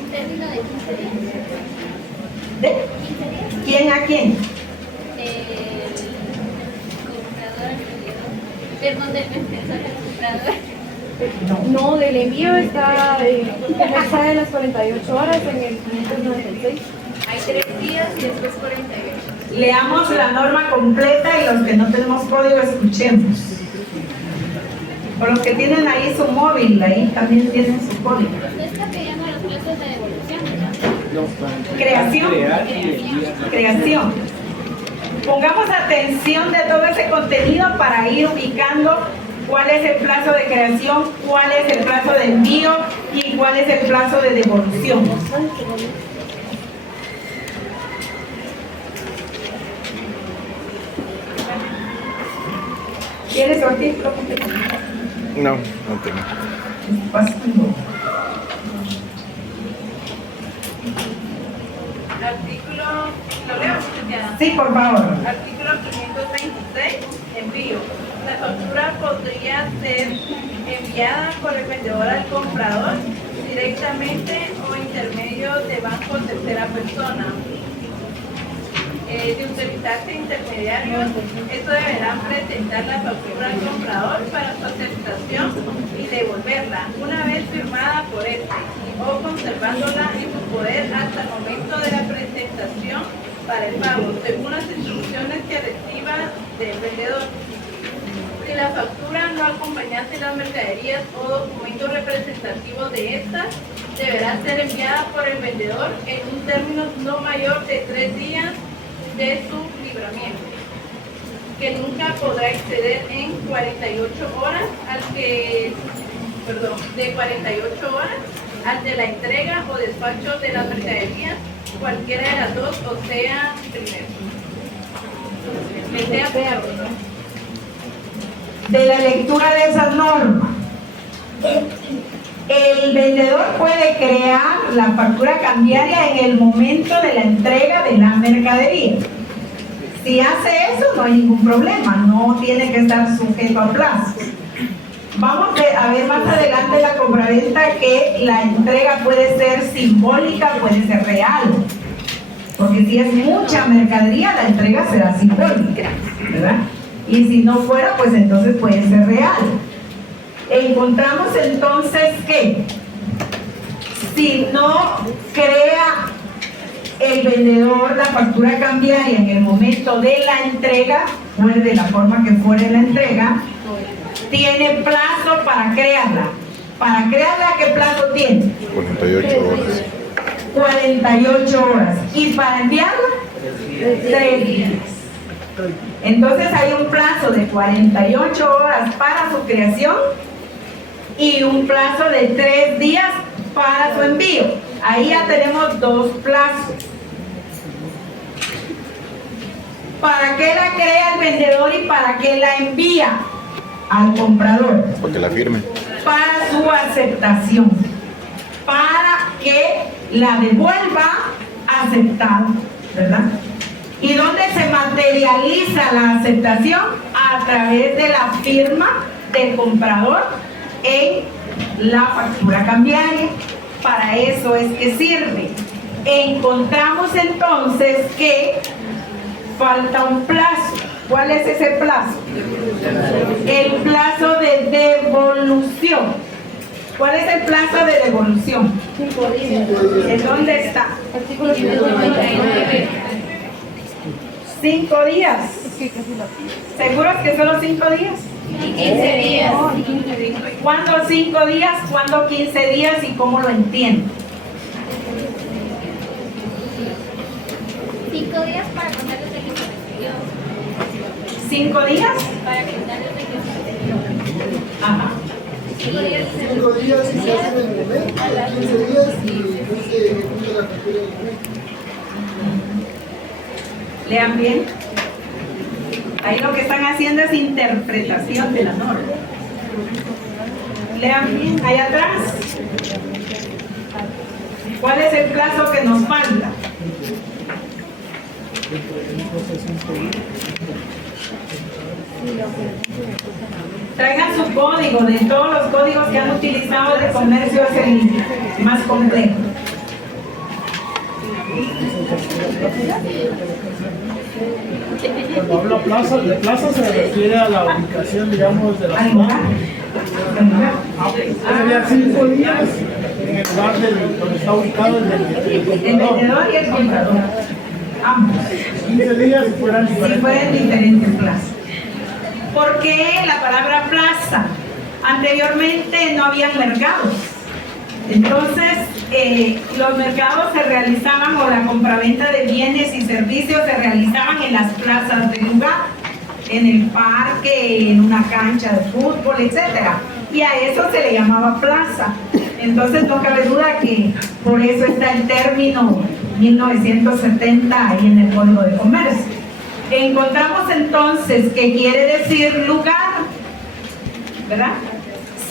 Un término de 15 días. ¿De? ¿Quién a quién? Comprador, perdón, del vendedor al comprador. No, del envío está de las 48 horas en el 596. Hay 3 días y después 48. Leamos la norma completa y los que no tenemos código escuchemos. O los que tienen ahí su móvil, ahí también tienen su código. Usted está pidiendo los plazos de devolución, ¿verdad? Creación. Creación. Pongamos atención de todo ese contenido para ir ubicando cuál es el plazo de creación, cuál es el plazo de envío y cuál es el plazo de devolución. ¿Quieres sortir? No, no tengo. Artículo, ¿lo leo, licenciada? Sí, por favor. Artículo 526, envío. La factura podría ser enviada por el vendedor al comprador directamente o intermedio de banco tercera persona. De utilizarse intermediarios, estos deberán presentar la factura al comprador para su aceptación y devolverla una vez firmada por este o conservándola en su poder hasta el momento de la presentación para el pago, según las instrucciones que reciba del vendedor. Si la factura no acompañase las mercaderías o documentos representativos de estas, deberá ser enviada por el vendedor en un término no mayor de 3 días de su libramiento, que nunca podrá exceder en 48 horas de 48 horas al de la entrega o despacho de las mercaderías, cualquiera de las dos, o sea, primero. De la lectura de esas normas, el vendedor puede crear la factura cambiaria en el momento de la entrega de la mercadería. Si hace eso, no hay ningún problema, no tiene que estar sujeto a plazo. Vamos a ver más adelante la compraventa que la entrega puede ser simbólica, puede ser real. Porque si es mucha mercadería, la entrega será simbólica, ¿verdad? Y si no fuera, pues entonces puede ser real. Encontramos entonces que si no crea el vendedor la factura cambiaria en el momento de la entrega, fuere de la forma que fuere la entrega, tiene plazo para crearla. Para crearla, ¿qué plazo tiene? 48 horas. 48 horas. ¿Y para enviarla? 3 días. Entonces hay un plazo de 48 horas para su creación y un plazo de 3 días para su envío. Ahí ya tenemos 2 plazos. ¿Para qué la crea el vendedor y para qué la envía al comprador? Para que la firme. para su aceptación, para que la devuelva aceptada, ¿verdad? ¿Y dónde se materializa la aceptación? A través de la firma del comprador en la factura cambiaria. Para eso es que sirve. Encontramos entonces que falta un plazo. ¿Cuál es ese plazo? El plazo de devolución. ¿Cuál es el plazo de devolución? 5 días. ¿En dónde está? Artículo 199. 5 días. ¿Seguros que solo 5 días? 15 días. ¿Cuándo 5 días? ¿Cuándo 15 días? ¿Y cómo lo entiendo? 5 días para contar desde que se recibió. 5 días. Para contar desde que se recibió. Ajá. 5 días. 5 días y se hace en el momento, 15 días y no se ejecuta la factura en el momento. Lean bien. Ahí lo que están haciendo es interpretación de la norma. Lean bien. Ahí atrás. ¿Cuál es el plazo que nos falta? Traigan su código. De todos los códigos que han utilizado de comercio es el más complejo. Cuando habla plaza, de plaza se refiere a la ubicación, digamos, de la ¿Al ciudad. lugar? Sería 5 días en el lugar donde está ubicado el El comprador. vendedor y el comprador. Ambos. 15 días si fueran Si diferentes. fueran diferentes plazas. ¿Por qué la palabra plaza? Anteriormente no había mercados. Entonces, los mercados se realizaban, o la compraventa de bienes y servicios se realizaban en las plazas del lugar, en el parque, en una cancha de fútbol, etc. Y a eso se le llamaba plaza. Entonces, no cabe duda que por eso está el término 1970 ahí en el Código de Comercio. Encontramos entonces que quiere decir lugar, ¿verdad?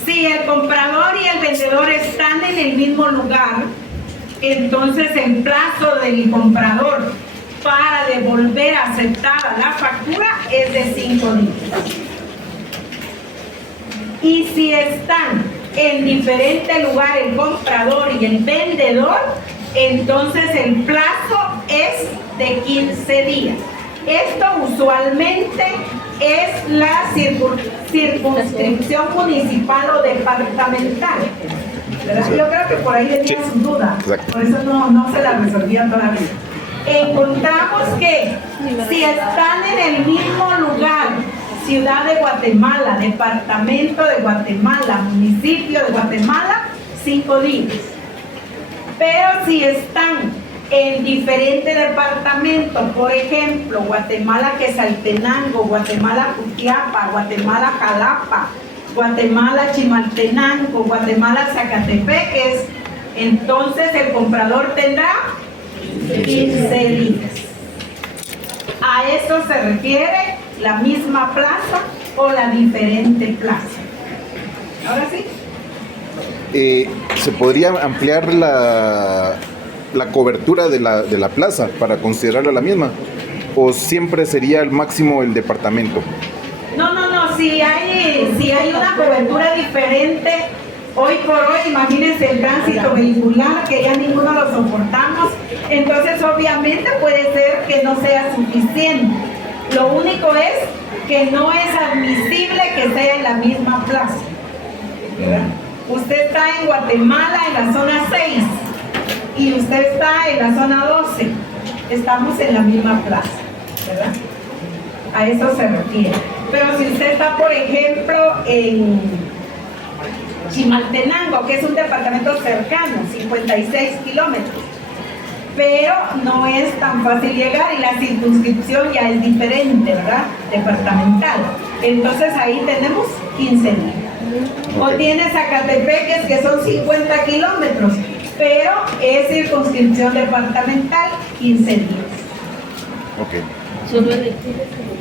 Si el comprador y el vendedor están en el mismo lugar, entonces el plazo del comprador para devolver aceptada la factura es de 5 días. Y si están en diferente lugar el comprador y el vendedor, entonces el plazo es de 15 días. Esto usualmente es la circunscripción municipal o departamental, ¿verdad? Yo creo que por ahí venía su duda, Exacto. por eso no se la resolvía todavía. Encontramos que si están en el mismo lugar, ciudad de Guatemala, departamento de Guatemala, municipio de Guatemala, 5 días. Pero si están en diferentes departamentos, por ejemplo, Guatemala Quetzaltenango, Guatemala Cutiapa, Guatemala Jalapa, Guatemala Chimaltenango, Guatemala Zacatepeques, entonces el comprador tendrá 15 días. A eso se refiere la misma plaza o la diferente plaza. Ahora sí. ¿Se podría ampliar la cobertura de la plaza para considerarla la misma? ¿O siempre sería el máximo el departamento? No, si hay una cobertura diferente, hoy por hoy, imagínense el tránsito vehicular, que ya ninguno lo soportamos, entonces obviamente puede ser que no sea suficiente. Lo único es que no es admisible que sea en la misma plaza, ¿verdad? Usted está en Guatemala, en la zona 6, y usted está en la zona 12. Estamos en la misma plaza, ¿verdad? A eso se refiere. Pero si usted está, por ejemplo, en Chimaltenango, que es un departamento cercano, 56 kilómetros, pero no es tan fácil llegar y la circunscripción ya es diferente, ¿verdad? Departamental. Entonces ahí tenemos 15 días. O tiene Zacatepeques, que son 50 kilómetros, pero es circunscripción departamental, 15 días. Ok.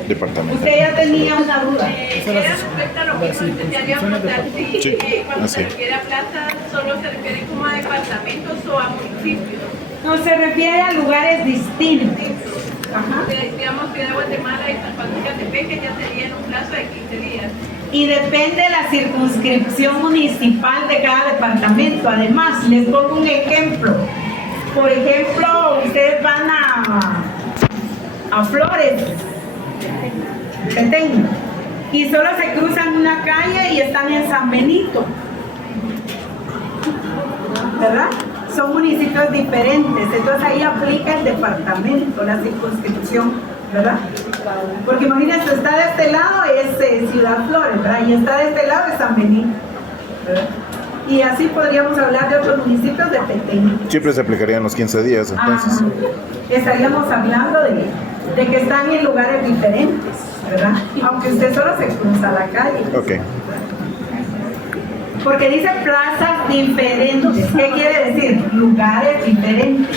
Departamento. Usted ya tenía una duda. Era respecto a lo que usted ya había preguntado, si Sí, cuando así. se refiere a plazas, solo se refiere como a departamentos o a municipios. No, se refiere a lugares distintos. Ajá. Digamos, Ciudad de Guatemala y San Juan de Catepec, que ya sería en un plazo de 15 días. Y depende de la circunscripción municipal de cada departamento. Además, les pongo un ejemplo. Por ejemplo, ustedes van a Flores, Petén, y solo se cruzan una calle y están en San Benito, ¿verdad? Son municipios diferentes, entonces ahí aplica el departamento, la circunscripción, ¿verdad? Porque imagínense, está de este lado es Ciudad Flores, ¿verdad? Y está de este lado es San Benito, ¿verdad? Y así podríamos hablar de otros municipios de Petén. Siempre se aplicarían los 15 días, entonces. Ajá. Estaríamos hablando de que están en lugares diferentes, ¿verdad? Aunque usted solo se cruza la calle. Ok. Porque dice plazas diferentes. ¿Qué quiere decir? Lugares diferentes.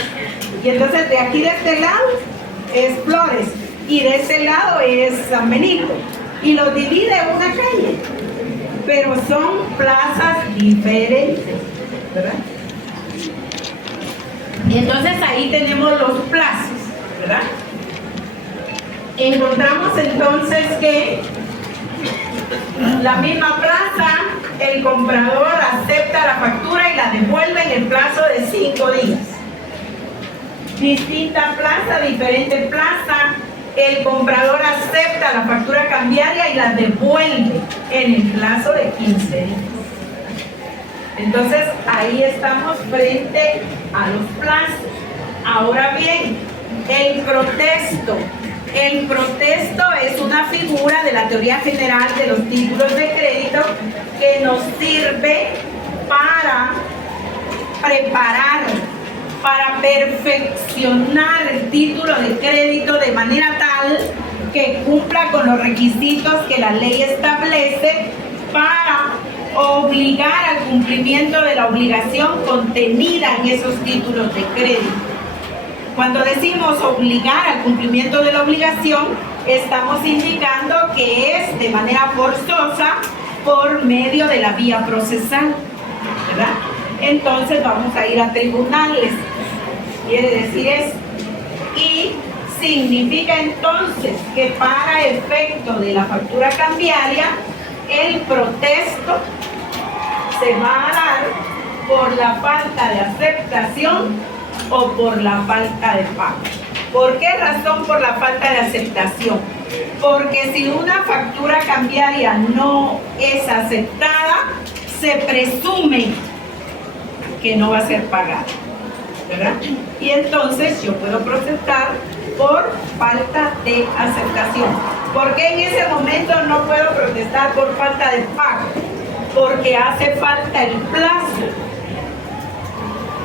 Y entonces de aquí de este lado es Flores y de este lado es San Benito. Y los divide una calle. Pero son plazas diferentes, ¿verdad? Y entonces ahí tenemos los plazos, ¿verdad? Encontramos entonces que la misma plaza, el comprador acepta la factura y la devuelve en el plazo de 5 días. Distinta plaza, diferente plaza, el comprador acepta la factura cambiaria y la devuelve en el plazo de 15 días. Entonces ahí estamos frente a los plazos. Ahora bien, el protesto. El protesto es una figura de la teoría general de los títulos de crédito que nos sirve para preparar, para perfeccionar el título de crédito de manera tal que cumpla con los requisitos que la ley establece para obligar al cumplimiento de la obligación contenida en esos títulos de crédito. Cuando decimos obligar al cumplimiento de la obligación, estamos indicando que es de manera forzosa por medio de la vía procesal, ¿verdad? Entonces vamos a ir a tribunales, quiere decir eso. Y significa entonces que para efecto de la factura cambiaria, el protesto se va a dar por la falta de aceptación o por la falta de pago. ¿Por qué razón por la falta de aceptación? Porque si una factura cambiaria no es aceptada, se presume que no va a ser pagada, ¿verdad? Y entonces yo puedo protestar por falta de aceptación. ¿Por qué en ese momento no puedo protestar por falta de pago? Porque hace falta el plazo,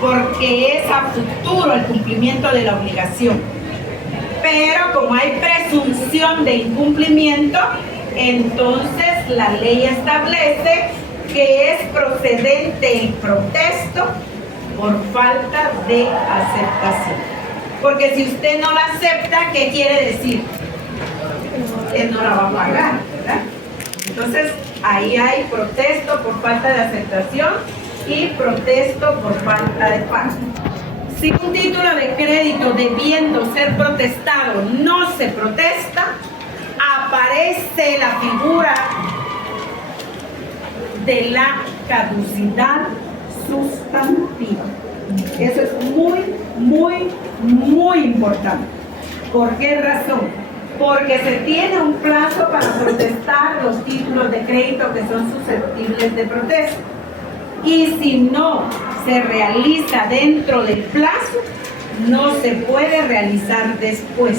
porque es a futuro el cumplimiento de la obligación. Pero como hay presunción de incumplimiento, entonces la ley establece que es procedente el protesto por falta de aceptación. Porque si usted no la acepta, ¿qué quiere decir? Que no la va a pagar, ¿verdad? Entonces, ahí hay protesto por falta de aceptación y protesto por falta de pago. Si un título de crédito debiendo ser protestado no se protesta, aparece la figura de la caducidad sustantiva. Eso es muy importante. ¿Por qué razón? Porque se tiene un plazo para protestar los títulos de crédito que son susceptibles de protesta. Y si no se realiza dentro del plazo, no se puede realizar después.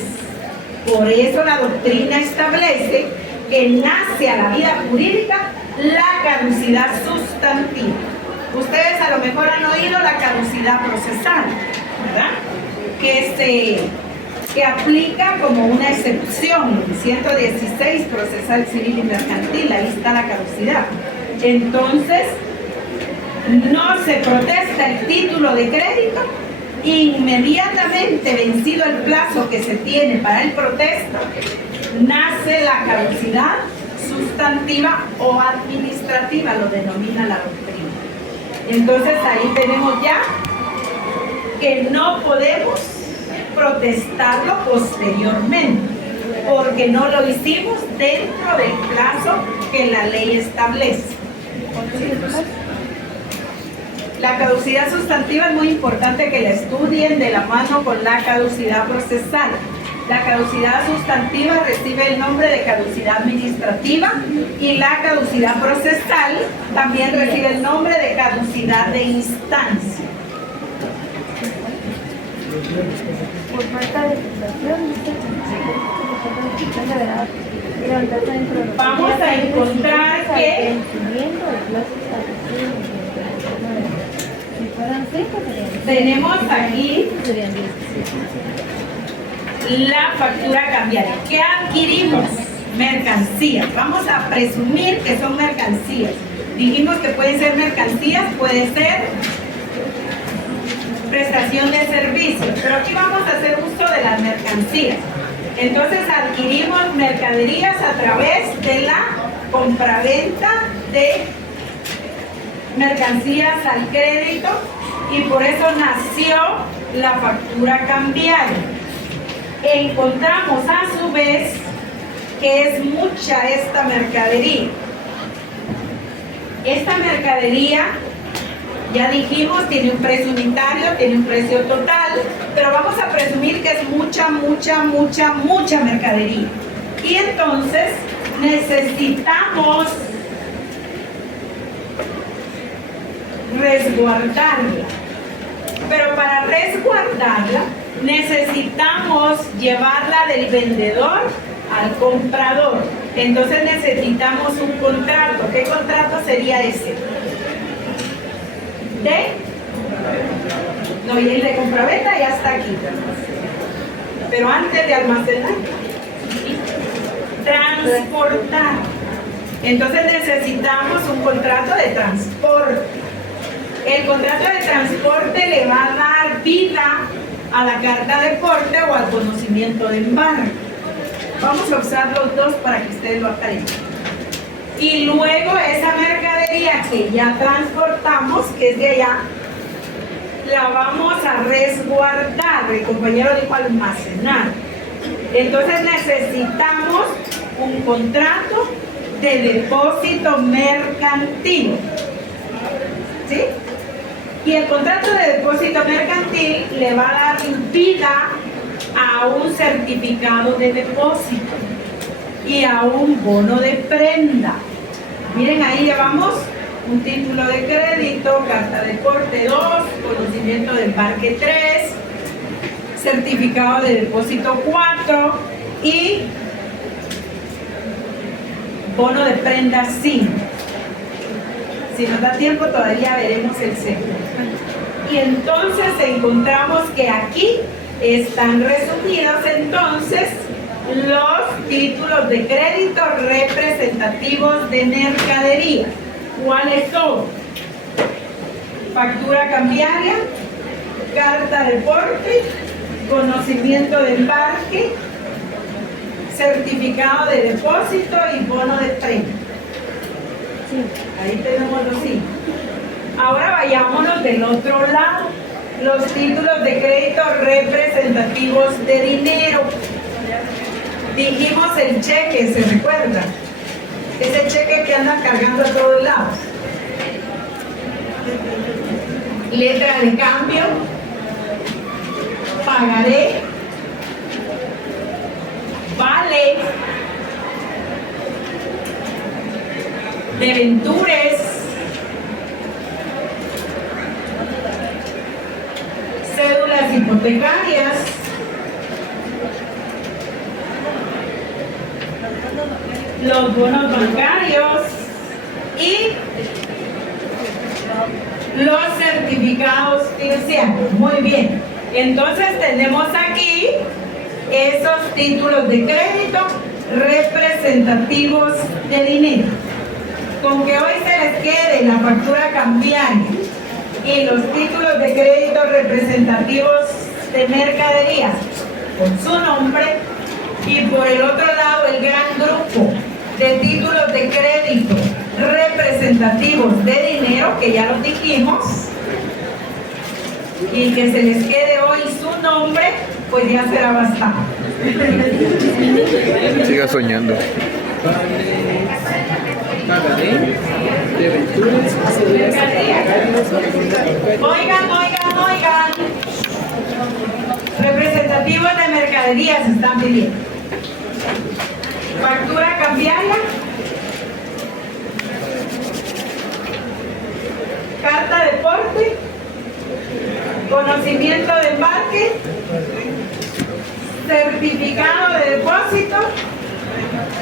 Por eso la doctrina establece que nace a la vida jurídica la caducidad sustantiva. Ustedes a lo mejor han oído la caducidad procesal, ¿verdad? Que aplica como una excepción, 116 procesal civil y mercantil, ahí está la caducidad. Entonces, no se protesta el título de crédito inmediatamente vencido el plazo que se tiene para el protesto, nace la caducidad sustantiva o administrativa, lo denomina la doctrina. Entonces ahí tenemos ya que no podemos protestarlo posteriormente, porque no lo hicimos dentro del plazo que la ley establece. La caducidad sustantiva es muy importante que la estudien de la mano con la caducidad procesal. La caducidad sustantiva recibe el nombre de caducidad administrativa y la caducidad procesal también recibe el nombre de caducidad de instancia. Por falta de situación, vamos a encontrar que tenemos aquí la factura cambiaria. ¿Qué adquirimos? Mercancías. Vamos a presumir que son mercancías. Dijimos que pueden ser mercancías, puede ser prestación de servicios, pero aquí vamos a hacer uso de las mercancías. Entonces adquirimos mercaderías a través de la compraventa de mercancías al crédito y por eso nació la factura cambiaria. Encontramos a su vez que es mucha esta mercadería. Esta mercadería, ya dijimos, tiene un precio unitario, tiene un precio total, pero vamos a presumir que es mucha mercadería. Y entonces necesitamos resguardarla. Pero para resguardarla necesitamos llevarla del vendedor al comprador. Entonces necesitamos un contrato. ¿Qué contrato sería ese? No, y el de compraventa ya está aquí. Pero antes de almacenar, transportar. Entonces necesitamos un contrato de transporte. El contrato de transporte le va a dar vida a la carta de porte o al conocimiento de embarque. Vamos a usar los dos para que ustedes lo aprendan. Y luego esa mercadería que ya transportamos, que es de allá, la vamos a resguardar. El compañero dijo almacenar. Entonces necesitamos un contrato de depósito mercantil. ¿Sí? Y el contrato de depósito mercantil le va a dar vida a un certificado de depósito y a un bono de prenda. Miren, ahí llevamos un título de crédito, carta de porte 2, conocimiento de embarque 3, certificado de depósito 4 y bono de prenda 5. Si nos da tiempo todavía veremos el segundo. Y entonces encontramos que aquí están resumidos entonces los títulos de crédito representativos de mercadería. ¿Cuáles son? Factura cambiaria, carta de porte, conocimiento de embarque, certificado de depósito y bono de prenda. Ahí tenemos los 5. Ahora vayámonos del otro lado. Los títulos de crédito representativos de dinero. Dijimos el cheque, ¿se recuerda? Ese cheque que anda cargando a todos lados. Letra de cambio. Pagaré. Vale. Debentures. Cédulas hipotecarias. Los bonos bancarios y los certificados financieros. Muy bien. Entonces tenemos aquí esos títulos de crédito representativos de dinero. Con que hoy se les quede la factura cambiaria y los títulos de crédito representativos de mercaderías con su nombre, y por el otro lado el gran grupo de títulos de crédito representativos de dinero, que ya lo dijimos, y que se les quede hoy su nombre, pues ya será bastante. Siga soñando. Oigan. Representativos de mercaderías están pidiendo. Factura cambiaria. Carta de porte. Conocimiento de embarque. Certificado de depósito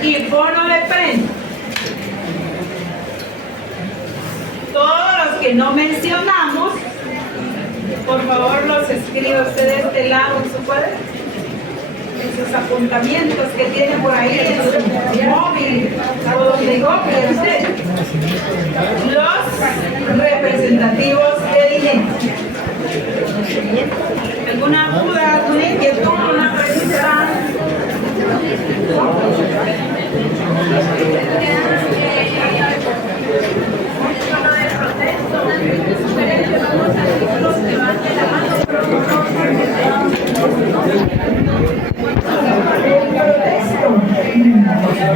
y bono de prenda. Todos los que no mencionamos, por favor los escribe usted de este lado en su cuaderno, en sus apuntamientos que tiene por ahí en su móvil o donde copie usted. Los representativos de dinero.